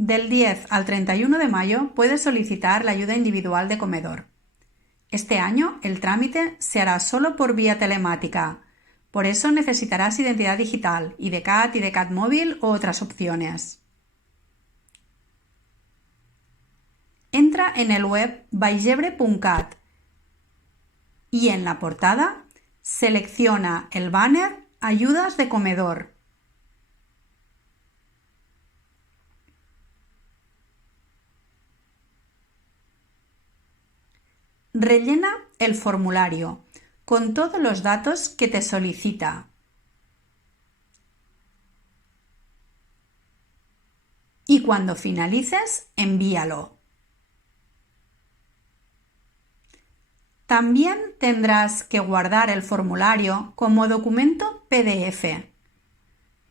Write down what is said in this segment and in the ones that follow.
Del 10 al 31 de mayo puedes solicitar la ayuda individual de comedor. Este año el trámite se hará solo por vía telemática. Por eso necesitarás identidad digital, IDCAT, IDCAT móvil u otras opciones. Entra en el web vallgebre.cat y en la portada selecciona el banner Ayudas de comedor. Rellena el formulario con todos los datos que te solicita. Y cuando finalices, envíalo. También tendrás que guardar el formulario como documento PDF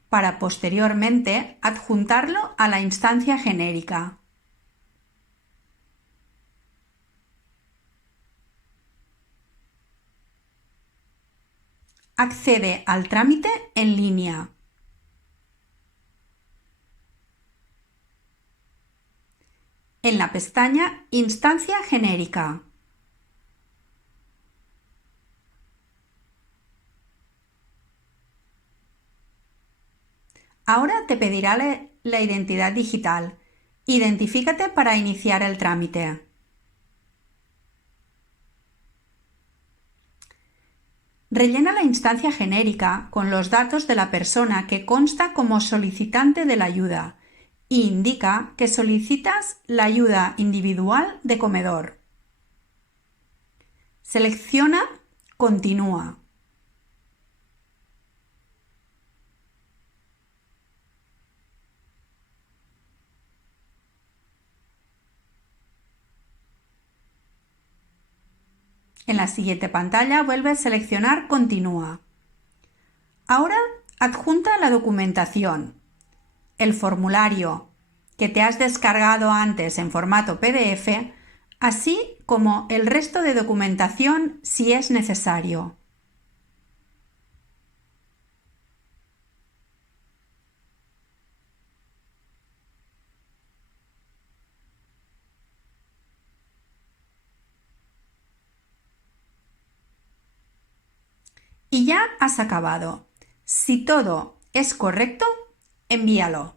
para posteriormente adjuntarlo a la instancia genérica. Accede al trámite en línea. En la pestaña Instancia genérica. Ahora te pedirá la identidad digital. Identifícate para iniciar el trámite. Rellena la instancia genérica con los datos de la persona que consta como solicitante de la ayuda e indica que solicitas la ayuda individual de comedor. Selecciona Continúa. En la siguiente pantalla vuelve a seleccionar Continúa. Ahora adjunta la documentación, el formulario que te has descargado antes en formato PDF, así como el resto de documentación si es necesario. Y ya has acabado. Si todo es correcto, envíalo.